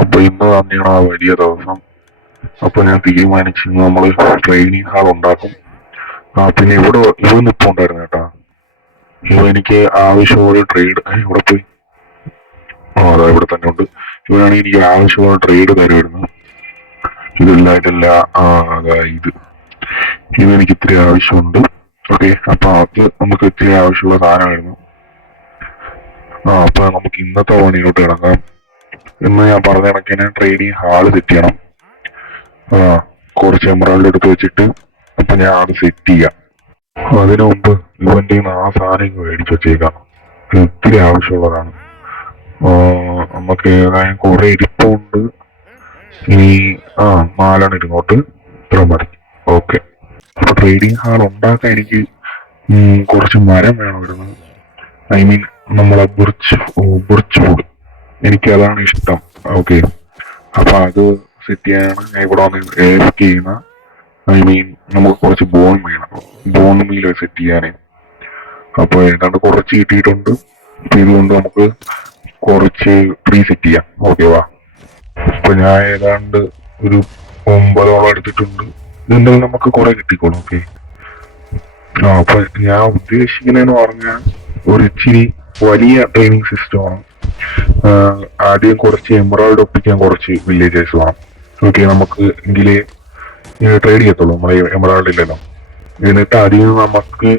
അപ്പൊ ഇന്ന് തന്നെയാണ് ആ വലിയ ദിവസം. അപ്പൊ ഞാൻ തീരുമാനിച്ചു ഇന്ന് നമ്മള് ട്രെയിനിങ് ഹാൾ ഉണ്ടാക്കും. പിന്നെ ഇവ നിപ്പുണ്ടായിരുന്നു കേട്ടാ. ഇവ എനിക്ക് ആവശ്യമുള്ള ട്രേഡ് ഇവിടെ പോയി. അതാ ഇവിടെ തന്നെ ഉണ്ട്. ഇവനാണെങ്കിൽ എനിക്ക് ആവശ്യമുള്ള ട്രേഡ് തരുമായിരുന്നു. ഇതല്ല അതാ ഇതെനിക്ക് ഇത്തിരി ആവശ്യമുണ്ട്. ഓക്കെ, അപ്പൊ അത് നമുക്ക് ഇത്തിരി ആവശ്യമുള്ള സാധനമായിരുന്നു. അപ്പൊ നമുക്ക് ഇന്നത്തെ പണിയിലോട്ട് കിടക്കാം. ഇന്ന് ഞാൻ പറഞ്ഞ കണക്കിന് ട്രേഡിങ് ഹാള് സെറ്റ് ചെയ്യണം. കുറച്ച് എമറാൾഡ് എടുത്ത് വെച്ചിട്ട് അപ്പൊ ഞാൻ അത് സെറ്റ് ചെയ്യാം. അതിനു മുമ്പ് ഇവന്റെ ആ സാധനം മേടിച്ചു വെച്ചേക്കാം. ഒത്തിരി ആവശ്യമുള്ളതാണ്. നമുക്ക് ഏതായാലും കുറെ ഇരിപ്പുണ്ട്. ഈ 4 ഇരുന്നോട്ട് ഇത്ര മതി. ഓക്കെ, അപ്പൊ ട്രേഡിങ് ഹാൾ ഉണ്ടാക്കാൻ എനിക്ക് കുറച്ച് മരം വേണമായിരുന്നു. ഐ മീൻ നമ്മളെ ബുർച്ച് വുഡ്. എനിക്ക് അതാണ് ഇഷ്ടം. ഓക്കെ, അപ്പൊ അത് സെറ്റ് ചെയ്യാനാണ് ഞാൻ ഇവിടെ വന്ന് AFK ചെയ്യുന്ന. ഐ മീൻ നമുക്ക് കുറച്ച് ബോൺ വേണം. ബോൺ മീൽ സെറ്റ് ചെയ്യാനേ. അപ്പൊ ഏതാണ്ട് കുറച്ച് കിട്ടിയിട്ടുണ്ട്. അപ്പൊ ഇതുകൊണ്ട് നമുക്ക് കുറച്ച് ട്രീ സെറ്റ് ചെയ്യാം. ഓക്കെ വാ. അപ്പൊ ഞാൻ ഏതാണ്ട് ഒരു 9 എടുത്തിട്ടുണ്ട്. ഇതെന്തായാലും നമുക്ക് കുറെ കിട്ടിക്കോളും. ഓക്കെ, അപ്പൊ ഞാൻ ഉദ്ദേശിക്കുന്നതെന്ന് പറഞ്ഞാൽ ഒരു ഇച്ചിരി വലിയ ട്രെയിനിങ് സിസ്റ്റമാണ്. ആദ്യം കുറച്ച് എമറാൾഡ് ഒപ്പിക്കാൻ കുറച്ച് വില്ലേജേഴ്സ് വേണം. ഓക്കെ, നമുക്ക് എങ്കിലേ ട്രേഡ് ചെയ്യത്തുള്ളൂ. നമ്മളെ എമറാൾഡ് ഇല്ലല്ലോ. എന്നിട്ട് അതിൽ നിന്ന് നമുക്ക്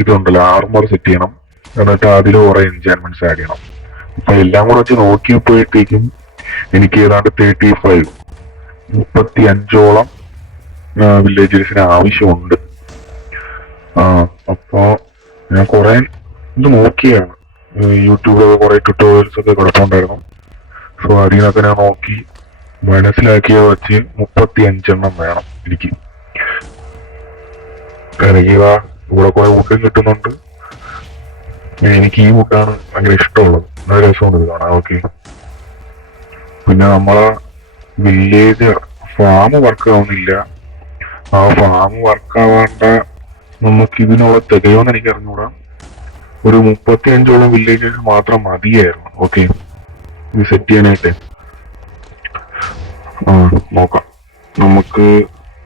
ഇതുണ്ടല്ലോ ആർമർ സെറ്റ് ചെയ്യണം. എന്നിട്ട് അതിൽ കുറെ എൻചാൻമെന്റ്സ് ആഡ് ചെയ്യണം. അപ്പൊ എല്ലാം കൂടെ വെച്ച് നോക്കിയപ്പോഴത്തേക്കും എനിക്ക് ഏതാണ്ട് 35 വില്ലേജേഴ്സിന് ആവശ്യമുണ്ട്. അപ്പൊ ഞാൻ കുറെ ഇത് നോക്കിയാണ്. യൂട്യൂബിലൊക്കെ കുറെ ട്യൂട്ടോറിയൽസ് ഒക്കെ കിടപ്പുണ്ടായിരുന്നു. സോ അതിൽ നിന്നൊക്കെ ഞാൻ നോക്കി മനസ്സിലാക്കിയ വെച്ച് 35 വേണം എനിക്ക്. ഇവിടെ കുറെ വുഡും കിട്ടുന്നുണ്ട്. എനിക്ക് ഈ വുഡാണ് ഭയങ്കര ഇഷ്ടമുള്ളത്. നല്ല രസമുണ്ട് ഇത് കാണാൻ. ഓക്കെ, പിന്നെ നമ്മളെ വില്ലേജ് ഫാം വർക്ക് ആവുന്നില്ല. ആ ഫാം വർക്ക് ആവാണ്ട നമുക്ക് ഇതിനുള്ള തികയോന്ന് എനിക്ക് അറിഞ്ഞൂടാ. ഒരു 35 വില്ലേജസ് മാത്രം മതിയായിരുന്നു. ഓക്കെ, ഇത് സെറ്റ് ചെയ്യാനായിട്ട്. നോക്കാം. നമുക്ക്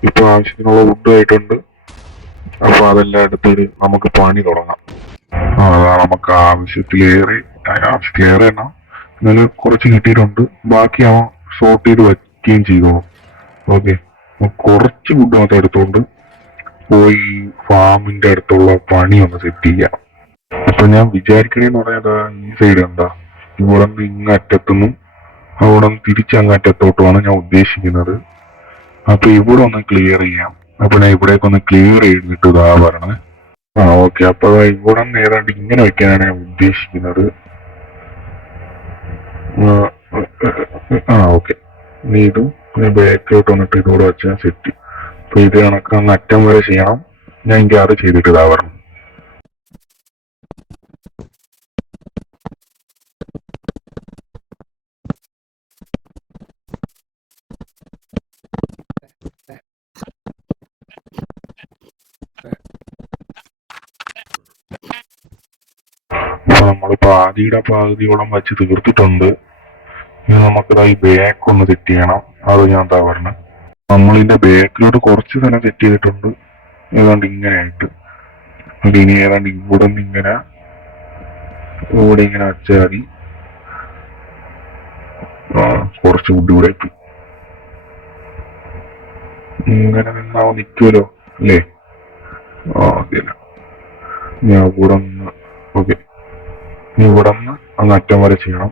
ഇപ്പൊ ആവശ്യത്തിനുള്ള വുഡ് ആയിട്ടുണ്ട്. അപ്പൊ അതെല്ലാം എടുത്തിട്ട് നമുക്ക് പണി തുടങ്ങാം. അതാ നമുക്ക് ആവശ്യത്തിലേറെ എന്നാ എന്നാലും കുറച്ച് കിട്ടിയിട്ടുണ്ട്. ബാക്കി അവൻ സോർട്ട് ചെയ്ത് വയ്ക്കുകയും ചെയ്തോളും. ഓക്കെ, കുറച്ച് വുഡ് മാത്രം എടുത്തോണ്ട് പോയി ഫാമിന്റെ അടുത്തുള്ള പണി ഒന്ന് സെറ്റ് ചെയ്യാം. അപ്പൊ ഞാൻ വിചാരിക്കണേന്ന് പറഞ്ഞാൽ ഈ സൈഡ് എന്താ ഇവിടെ നിന്ന് ഇങ്ങറ്റത്തുനിന്നും അവിടെ നിന്ന് തിരിച്ചങ്ങറ്റത്തോട്ടുമാണ് ഞാൻ ഉദ്ദേശിക്കുന്നത്. അപ്പൊ ഇവിടെ ഒന്ന് ക്ലിയർ ചെയ്യാം. അപ്പൊ ഞാൻ ഇവിടേക്കൊന്ന് ക്ലിയർ ചെയ്തിട്ട് ഇതാ പറഞ്ഞത്. ഓക്കെ, അപ്പൊ ഇവിടെ നിന്ന് ഏതാണ്ട് ഇങ്ങനെ വെക്കാനാണ് ഞാൻ ഉദ്ദേശിക്കുന്നത്. ഓക്കെ, നീ ഇതും പിന്നെ ബാക്കിലോട്ട് വന്നിട്ട് ഇതോടെ വെച്ചാൽ സെറ്റ്. അപ്പൊ ഇത് കണക്ക് അങ്ങ് അറ്റം വരെ ചെയ്യണം. ഞാൻ എനിക്ക് അത് ചെയ്തിട്ട് ഇതാ പറഞ്ഞു. അപ്പൊ നമ്മളിപ്പോ ആദിയുടെ പകുതിയോളം വെച്ച് തീർത്തിട്ടുണ്ട്. ഇനി നമുക്കിതാ ഈ ബാക്ക് ഒന്ന് സെറ്റ് ചെയ്യണം. അത് ഞാൻ എന്താ പറഞ്ഞത്. നമ്മളിതിന്റെ ബാക്കിലോട്ട് കുറച്ച് സ്ഥലം സെറ്റ് ചെയ്തിട്ടുണ്ട്. ഏതാണ്ട് ഇങ്ങനെയായിട്ട്. അത് ഇനി ഏതാണ്ട് ഇവിടെ നിന്ന് ഇങ്ങനെ വെച്ചാൽ കുറച്ച് വുഡ് ഇവിടെ എത്തി. ഇങ്ങനെ നിന്നാവ നിൽക്കുമല്ലോ അല്ലേ? അതില്ല, ഞാൻ ഇവിടെ നിന്ന്. ഓക്കെ, ഇവിടെ നിന്ന് അങ്ങ് അറ്റം വരെ ചെയ്യണം.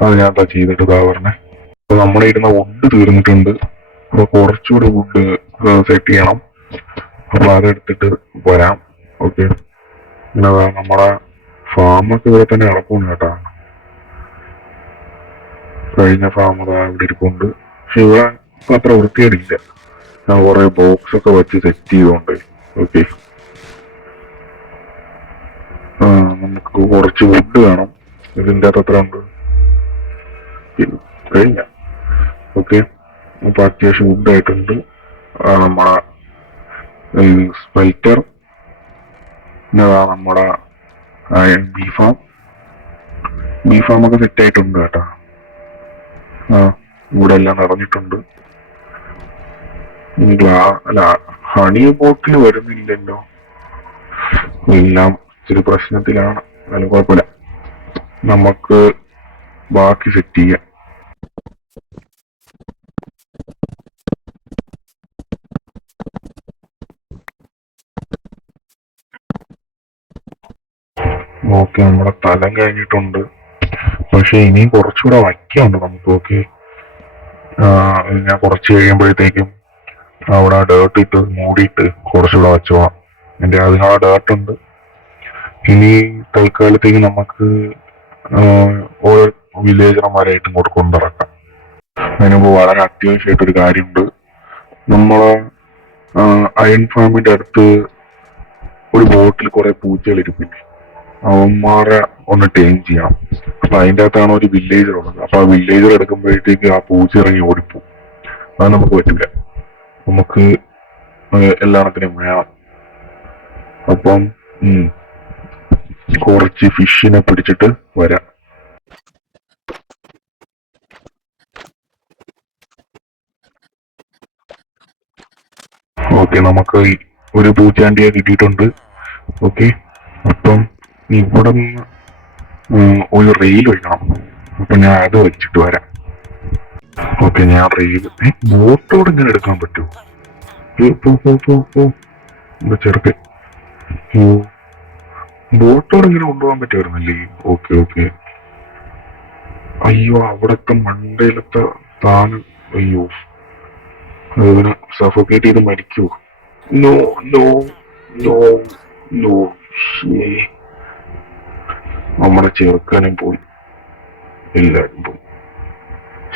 അത് ഞാൻ എന്താ ചെയ്തിട്ട് ഇതാ പറഞ്ഞേ. അപ്പൊ നമ്മുടെ ഇരുന്ന വുഡ് തീർന്നിട്ടുണ്ട്. അപ്പൊ കുറച്ചുകൂടി വുഡ് സെറ്റ് ചെയ്യണം. അപ്പൊ അതെടുത്തിട്ട് വരാം. ഓക്കെ, പിന്നെ നമ്മുടെ ഫാമൊക്കെ ഇവിടെ തന്നെ നടക്കുന്നു കേട്ടാ. കഴിഞ്ഞ ഫാം ഇവിടെ ഇരിപ്പുണ്ട്. പക്ഷെ ഇവിടെ അത്ര വൃത്തിയായിട്ടില്ല. ഞാൻ കുറെ ബോക്സ് ഒക്കെ വെച്ച് സെറ്റ് ചെയ്തോണ്ട്. ഓക്കെ, നമുക്ക് കുറച്ച് വുഡ് വേണം. ഇതിന്റെ അകത്ത് എത്ര ഉണ്ട് കഴിഞ്ഞ. ഓക്കെ, അപ്പൊ അത്യാവശ്യം വുഡ് ആയിട്ടുണ്ട്. നമ്മളെ സ്പെൽറ്റർ, പിന്നെ നമ്മുടെ ബീഫാം ഒക്കെ സെറ്റ് ആയിട്ടുണ്ട് കേട്ടാ. ആ ഇവിടെ എല്ലാം നിറഞ്ഞിട്ടുണ്ട്. അല്ല, ഹണി ബോട്ടിൽ വരുന്നില്ലല്ലോ. എല്ലാം ഇച്ചിരി പ്രശ്നത്തിലാണ്. എന്നാലും കുഴപ്പമില്ല, നമുക്ക് ബാക്കി സെറ്റ് ചെയ്യാം. ഓക്കെ, നമ്മുടെ സ്ഥലം കഴിഞ്ഞിട്ടുണ്ട്. പക്ഷെ ഇനിയും കുറച്ചുകൂടെ വയ്ക്കാനുണ്ട് നമുക്ക്. ഓക്കെ, ഞാൻ കുറച്ച് കഴിയുമ്പോഴത്തേക്കും അവിടെ ഡേർട്ട് ഇട്ട് മൂടിയിട്ട് കുറച്ചുകൂടെ വെച്ചോളാം. എന്റെ അതിനുള്ള ഡേർട്ട് ഉണ്ട്. ഇനി തൽക്കാലത്തേക്ക് നമുക്ക് ഓരോ വില്ലേജർമാരായിട്ട് ഇങ്ങോട്ട് കൊണ്ടിറക്കാം. അതിനുമ്പ് വളരെ അത്യാവശ്യമായിട്ടൊരു കാര്യമുണ്ട്. നമ്മളെ അയൺ ഫാമിന്റെ അടുത്ത് ഒരു ബോട്ടിൽ കുറെ പൂച്ചകൾ ഇരിപ്പില്ലേ, അവന്മാരെ ഒന്ന് ടൈം ചെയ്യണം. അപ്പൊ അതിന്റെ അകത്താണ് ഒരു വില്ലേജർ ഉള്ളത്. അപ്പൊ ആ വില്ലേജർ എടുക്കുമ്പോഴത്തേക്ക് ആ പൂച്ച ഇറങ്ങി ഓടിപ്പോവും. അത് നമുക്ക് പറ്റില്ല. നമുക്ക് എല്ലാത്തിനും വേണം. അപ്പം കുറച്ച് ഫിഷിനെ പിടിച്ചിട്ട് വരാം. ഓക്കെ, നമുക്ക് ഒരു പൂച്ചാണ്ടിയെ കിട്ടിയിട്ടുണ്ട്. ഓക്കെ, അപ്പം ഇവിടെ നിന്ന് ഒരു റെയിൽ വയ്ക്കണം. അപ്പൊ ഞാൻ അത് വെച്ചിട്ട് വരാം. ഓക്കെ, ഞാൻ റെയിൽ ബോട്ടോട് ഇങ്ങനെ എടുക്കാൻ പറ്റുമോ? ചെറുക്കെ ബോട്ടോട് ഇങ്ങനെ കൊണ്ടുപോകാൻ പറ്റുമായിരുന്നല്ലേ? Okay okay. അയ്യോ, അവിടത്തെ മണ്ടയിലത്തെ താനം, അയ്യോ, അതിനെ സഫോക്കേറ്റ് ചെയ്ത് മരിക്കുവോ? No no no no. നമ്മുടെ ചെറുക്കാനും പോയി, എല്ലാരും പോയി.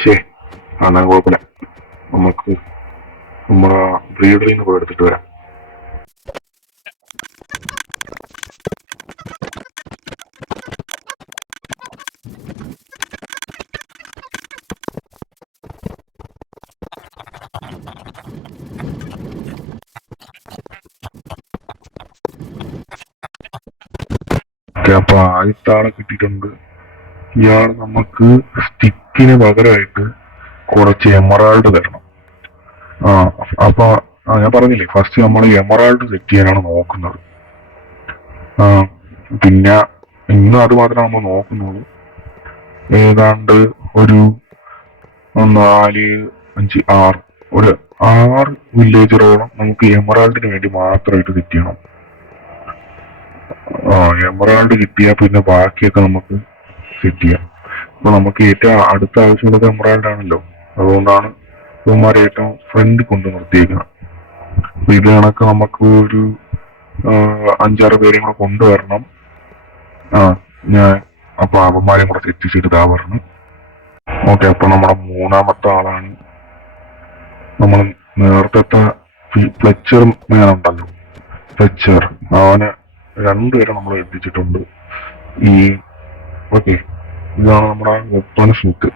ശേ, എന്നാ കുഴപ്പമില്ല, നമുക്ക് നമ്മളെ ബ്രീഡറിൽ നിന്ന് പോയി എടുത്തിട്ട് വരാം. അപ്പൊ ആദ്യത്തെ ആളെ കിട്ടിയിട്ടുണ്ട്. ഇയാൾ നമുക്ക് സ്റ്റിക്കിന് പകരമായിട്ട് കുറച്ച് എമറാൾഡ് തരണം. അപ്പൊ ഞാൻ പറഞ്ഞില്ലേ, ഫസ്റ്റ് നമ്മൾ എമറാൾഡ് സെറ്റ് ചെയ്യാനാണ് നോക്കുന്നത്. പിന്നെ ഇന്നും അത് മാത്രമേ നമ്മൾ നോക്കുന്നുള്ളൂ. ഏതാണ്ട് ഒരു 4, 5, 6 ഒരു 6 വില്ലേജറോളം നമുക്ക് എമറാൾഡിന് വേണ്ടി മാത്രമായിട്ട് സെറ്റ് ചെയ്യണം. എമറാൾഡ് കിട്ടിയാൽ പിന്നെ ബാക്കിയൊക്കെ നമുക്ക് സെറ്റ് ചെയ്യാം. അപ്പൊ നമുക്ക് ഏറ്റവും അടുത്ത ആവശ്യമുള്ളത് എമറാൾഡ് ആണല്ലോ. അതുകൊണ്ടാണ് ഇവന്മാരെ ഏറ്റവും ഫ്രണ്ട് കൊണ്ട് നിർത്തിയേക്കുന്നത്. അപ്പൊ ഇത് കണക്ക് നമുക്ക് ഒരു 5-6 പേരെയും കൂടെ കൊണ്ടുവരണം. ഞാൻ അപ്പൊ അവന്മാരെയും കൂടെ സെറ്റ് ചെയ്തിട്ട് പറഞ്ഞു. ഓക്കെ, അപ്പൊ നമ്മുടെ മൂന്നാമത്തെ ആളാണ് നമ്മൾ നേരത്തെ ഫ്ലെച്ചർ മാൻ ഉണ്ടല്ലോ, ഫ്ലെച്ചർ. അവന് 2 പേരെ നമ്മൾ എത്തിച്ചിട്ടുണ്ട്. ഓക്കെ, ഇതാണ് നമ്മുടെ വെപ്പൺ സ്മിത്ത്.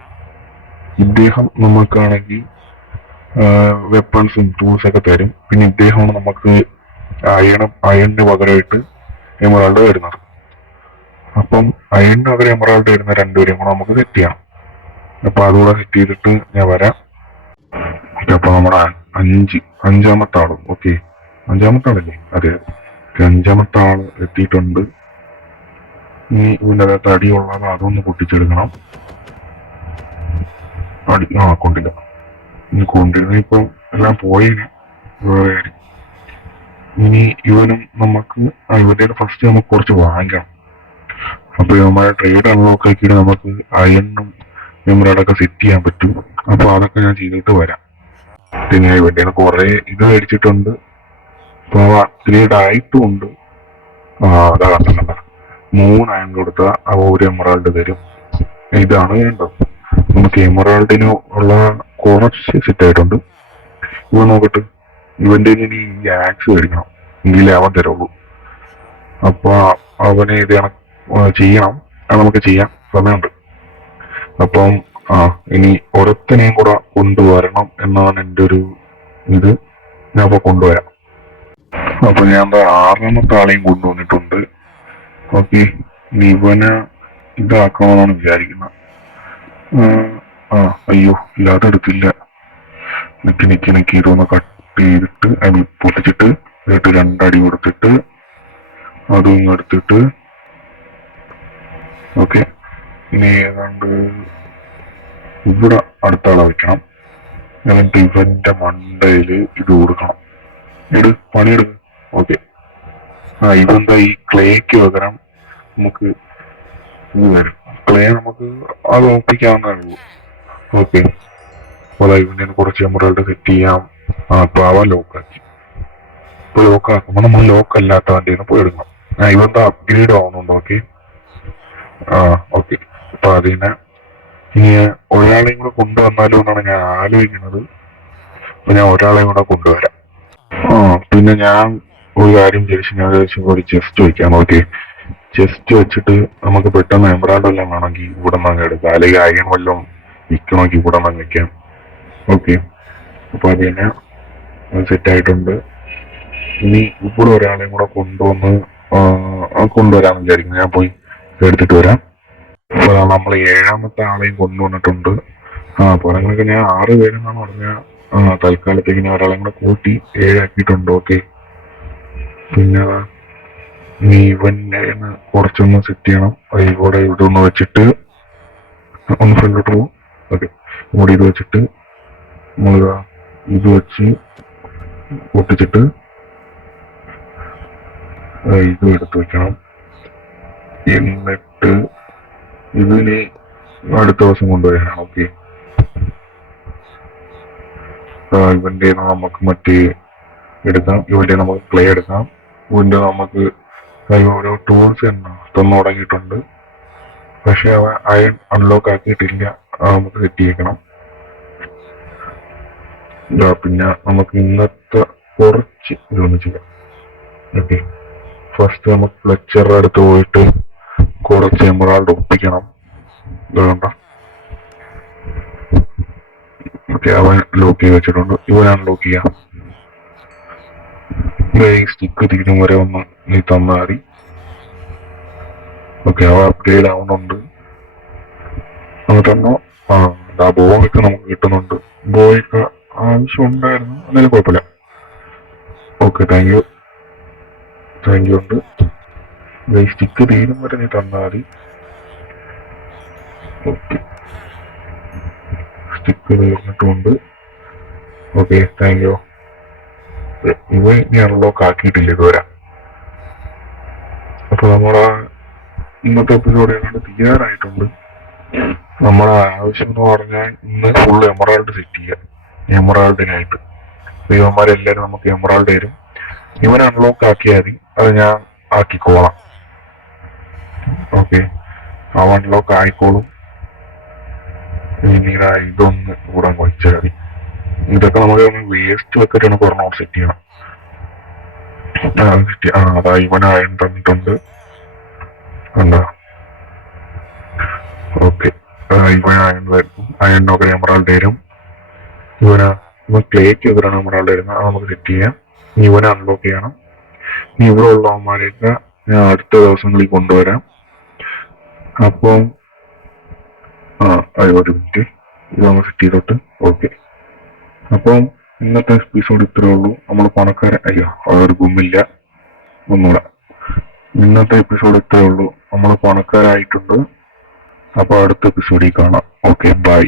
ഇദ്ദേഹം നമുക്കാണെങ്കിൽ വെപ്പൺസും ടൂൾസ് ഒക്കെ തരും. പിന്നെ ഇദ്ദേഹമാണ് നമുക്ക് അയണിന് പകരമായിട്ട് എമറാൾഡ് വരുന്നത്. അപ്പം അയണിന് പകരം എമറാൾഡ് വരുന്ന 2 പേരെയും കൂടെ നമുക്ക് സെറ്റ് ചെയ്യണം. അപ്പൊ അതുകൂടെ സെറ്റ് ചെയ്തിട്ട് ഞാൻ വരാം. അപ്പൊ നമ്മുടെ 5-ാമത്തെ ആളും, ഓക്കെ, 5-ാമത്തെ ആളല്ലേ? അതെ, 5-ാമത്തെ ആള് എത്തിയിട്ടുണ്ട്. ഇനി ഇതിൻ്റെ അകത്ത് അടിയുള്ളത് അതൊന്ന് പൊട്ടിച്ചെടുക്കണം. കൊണ്ടില്ല, ഇനി കൊണ്ടിരുന്ന ഇപ്പൊ എല്ലാം പോയേനെ. ഇനി ഇവനും നമുക്ക് ഇവരുടെ ഫസ്റ്റ് നമുക്ക് കുറച്ച് വാങ്ങിക്കണം. അപ്പൊ ഇവന്മാരെ ട്രേഡ് അൺലോക്ക് ആക്കിയിട്ട് നമുക്ക് അയണ്ണും എമറാൾഡൊക്കെ സെറ്റ് ചെയ്യാൻ പറ്റും. അപ്പൊ അതൊക്കെ ഞാൻ ചെയ്തിട്ട് വരാം. പിന്നെ ഇവരുടെ കുറെ ഇത് മേടിച്ചിട്ടുണ്ട്. അപ്പൊ അപ്ഗ്രേഡ് ആയിട്ടും ഉണ്ട്. അതാ കണ്ടല്ല, 3 അയൺ കൊടുത്താൽ ഒരു എമറാൾഡ് തരും. ഇതാണ് വേണ്ടത്. നമുക്ക് എമറാൾഡിന് ഉള്ള കുറച്ച് സെറ്റ് ആയിട്ടുണ്ട്. ഇവ നോക്കട്ടെ, ഇവന്റെ ഇനി ഈ ആക്സ് മേടിക്കണം, എങ്കിലേ അവൻ തരുള്ളൂ. അപ്പൊ അവനെ ഇത് ചെയ്യണം. അത് നമുക്ക് ചെയ്യാം, സമയമുണ്ട്. അപ്പം ഇനി ഒരുത്തനെയും കൂടെ കൊണ്ടുവരണം എന്നാണ് എൻ്റെ ഒരു ഇത്. ഞാൻ അപ്പൊ കൊണ്ടുവരാം. അപ്പൊ ഞാൻ 6-ാമത്തെ ആളെയും കൊണ്ടുവന്നിട്ടുണ്ട്. ഓക്കെ, ഇനി ഇവന് ഇതാക്കണമെന്നാണ് വിചാരിക്കുന്നത്. അയ്യോ ഇല്ലാതെ എടുത്തില്ല. നിക്കി ഇതൊന്ന് കട്ട് ചെയ്തിട്ട് ഐ മീൻ പൊട്ടിച്ചിട്ട് എന്നിട്ട് രണ്ടടി കൊടുത്തിട്ട് അതും ഇങ്ങ് എടുത്തിട്ട് ഓക്കെ. ഇനി ഏതാണ്ട് ഇവിടെ അടുത്ത ആളെ വെക്കണം. എന്നിട്ട് ഇവന്റെ മണ്ടയില് ഇത് കൊടുക്കണം. പണിയെടുക്ക്. ഓക്കെ. ഇതെന്താ ഈ ക്ലേക്ക് പകരം നമുക്ക് ഇത് വരും. ക്ലേ നമുക്ക് അത് ഒപ്പിക്കാവുന്നേ ഉള്ളൂ. ഓക്കെ. അപ്പോൾ ഇവന്റെ കുറച്ച് എമറൽഡ് സെറ്റ് ചെയ്യാം. അപ്പൊ അവ ലോക്കാക്കി. ഇപ്പൊ ലോക്കാക്കുമ്പോ നമ്മൾ ലോക്ക് അല്ലാത്തവന്റെ പോയി എടുക്കണം. ഇവന്താ അപ്ഗ്രേഡ് ആവുന്നുണ്ട്. ഓക്കെ. ഓക്കെ. അപ്പൊ അതിനെ ഇനി ഒരാളെയും കൂടെ കൊണ്ടുവന്നാലോ എന്നാണ് ഞാൻ ആലോചിക്കുന്നത്. അപ്പൊ ഞാൻ ഒരാളെയും കൂടെ കൊണ്ടുവരാം. പിന്നെ ഞാൻ ഒരു കാര്യം വിചാരിച്ചു ഒരു ചെസ്റ്റ് വെക്കാം. ഓക്കെ. ചെസ്റ്റ് വെച്ചിട്ട് നമുക്ക് പെട്ടെന്ന് എംബ്രായ്ഡ് വല്ലതും വേണമെങ്കിൽ ഇവിടെ നിന്ന് എടുക്കാം. അല്ലെങ്കിൽ അയൺ വല്ലതും വിൽക്കണമെങ്കിൽ ഇവിടെ നിന്ന് വെക്കാം. ഓക്കെ. അപ്പൊ അത് തന്നെ സെറ്റ് ആയിട്ടുണ്ട്. ഇനി ഇവിടെ ഒരാളെയും കൂടെ കൊണ്ടുവരാന്ന് വിചാരിക്കുന്നു. ഞാൻ പോയി എടുത്തിട്ട് വരാം. അപ്പൊ നമ്മൾ 7ാമത്തെ ആളെയും കൊണ്ടുവന്നിട്ടുണ്ട്. പുറങ്ങളൊക്കെ ഞാൻ 6 പേരെന്നാണ് പറഞ്ഞ. തൽക്കാലത്തേക്ക് ഞാൻ ഒരാളെയും കൂടെ കൂട്ടി 7 ആക്കിയിട്ടുണ്ട്. ഓക്കെ. പിന്നെ നീ ഇവന്റെ കുറച്ചൊന്ന് സെറ്റ് ചെയ്യണം. ഇവിടെ ഇതൊന്ന് വെച്ചിട്ട് ഒന്ന് ഫ്രണ്ടിലോട്ട് പോകും. ഓക്കെ. ഇവിടെ ഇത് വെച്ചിട്ട് നമ്മൾ ഇത് വെച്ച് പൊട്ടിച്ചിട്ട് ഇതും എടുത്ത് വെക്കണം. എന്നിട്ട് ഇതിന് അടുത്ത ദിവസം കൊണ്ടുവരാം. ഓക്കെ. ഇവന്റെ നമുക്ക് മറ്റേ എടുക്കാം. ഇവന്റെ നമുക്ക് ക്ലേ എടുക്കാം. ഇവന്റെ നമുക്ക് ഓരോ ടൂൾസ് തന്നു തുടങ്ങിയിട്ടുണ്ട്. പക്ഷെ അവ അയൺ അൺലോക്ക് ആക്കിയിട്ടില്ല. നമുക്ക് സെറ്റ് ചെയ്യണം. പിന്നെ നമുക്ക് ഇന്നത്തെ കുറച്ച് ഇതൊന്ന് ചെയ്യാം. ഓക്കെ. ഫസ്റ്റ് നമുക്ക് ഫ്ലെച്ചറുടെ അടുത്ത് പോയിട്ട് കുറച്ച് എമറാൾഡ് ഒപ്പിക്കണം. ഇതുകൊണ്ട ഓക്കെ. അവൻ ലോക്ക് ചെയ്ത് വെച്ചിട്ടുണ്ട്. ഇവൻ അൺലോക്ക് ചെയ്യാം. സ്റ്റിക്ക് തീരും വരെ ഒന്ന് നീ തന്നാൽ മതി. ഓക്കെ. അവ അപ്ഗ്രേഡ് ആവുന്നുണ്ട്. തന്നോ. ബോയൊക്കെ നമുക്ക് കിട്ടുന്നുണ്ട്. ബോയൊക്കെ ആവശ്യമുണ്ടായിരുന്നു. എന്നാലും കുഴപ്പമില്ല. ഓക്കെ. താങ്ക് യു ഉണ്ട്. സ്റ്റിക്ക് തീരും വരെ നീ തന്നാൽ മതി. ഓക്കെ. സ്റ്റിക്ക് തീർന്നിട്ടുണ്ട്. ഓക്കെ. Thank you. ഇവ ഇനി അൺലോക്ക് ആക്കിയിട്ടില്ല ഇതുവരെ. അപ്പൊ നമ്മളെ ഇന്നത്തെ എപ്പിസോഡ് ഏതാണ്ട് തീരാറായിട്ടുണ്ട്. നമ്മളെ ആവശ്യം എന്ന് പറഞ്ഞാൽ ഇന്ന് ഫുൾ എമറാൾഡ് സെറ്റ് ചെയ്യാം. എമറാൾഡിനായിട്ട് ഇവന്മാരെല്ലാരും നമുക്ക് എമറാൾഡ് തരും. ഇവൻ അൺലോക്ക് ആക്കിയാൽ മതി. അത് ഞാൻ ആക്കിക്കോളാം. ഓക്കെ. അവ അൺലോക്ക് ആയിക്കോളും. പിന്നീട് ഇതൊന്ന് കൂടെ വെച്ചാൽ മതി. ഇതൊക്കെ നമുക്ക് വേസ്റ്റ് വെക്കിട്ടാണ് പറഞ്ഞ സെറ്റ് ചെയ്യണം. അതാ ഇവൻ അയൺ തന്നിട്ടുണ്ട്. എന്താ ഓക്കെ. ഇവൻ അയണിനൊക്കെ എമറാൾഡ് തരും. ഇവൻ ക്ലേക്ക് എതിരാണ് എമറാൾഡ് തരുന്നത്. അത് നമുക്ക് സെറ്റ് ചെയ്യാം. ഇവനെ അൺലോക്ക് ചെയ്യണം. ഇനി ഇവിടെ ഉള്ളവന്മാരെയൊക്കെ ഞാൻ അടുത്ത ദിവസങ്ങളിൽ കൊണ്ടുവരാം. അപ്പം ഒരു മിനിറ്റ് ഇത് നമ്മൾ സെറ്റ് ചെയ്തോട്ട്. ഓക്കെ. അപ്പം ഇന്നത്തെ എപ്പിസോഡ് ഇത്രേ ഉള്ളൂ. നമ്മൾ പണക്കാരൻ ഒരു ഗുമ്മില്ല. ഒന്നുകൂടെ ഇന്നത്തെ എപ്പിസോഡ് ഇത്രേ ഉള്ളൂ. നമ്മൾ പണക്കാരായിട്ടുണ്ട്. അപ്പൊ അടുത്ത എപ്പിസോഡിൽ കാണാം. ഓക്കെ. ബൈ.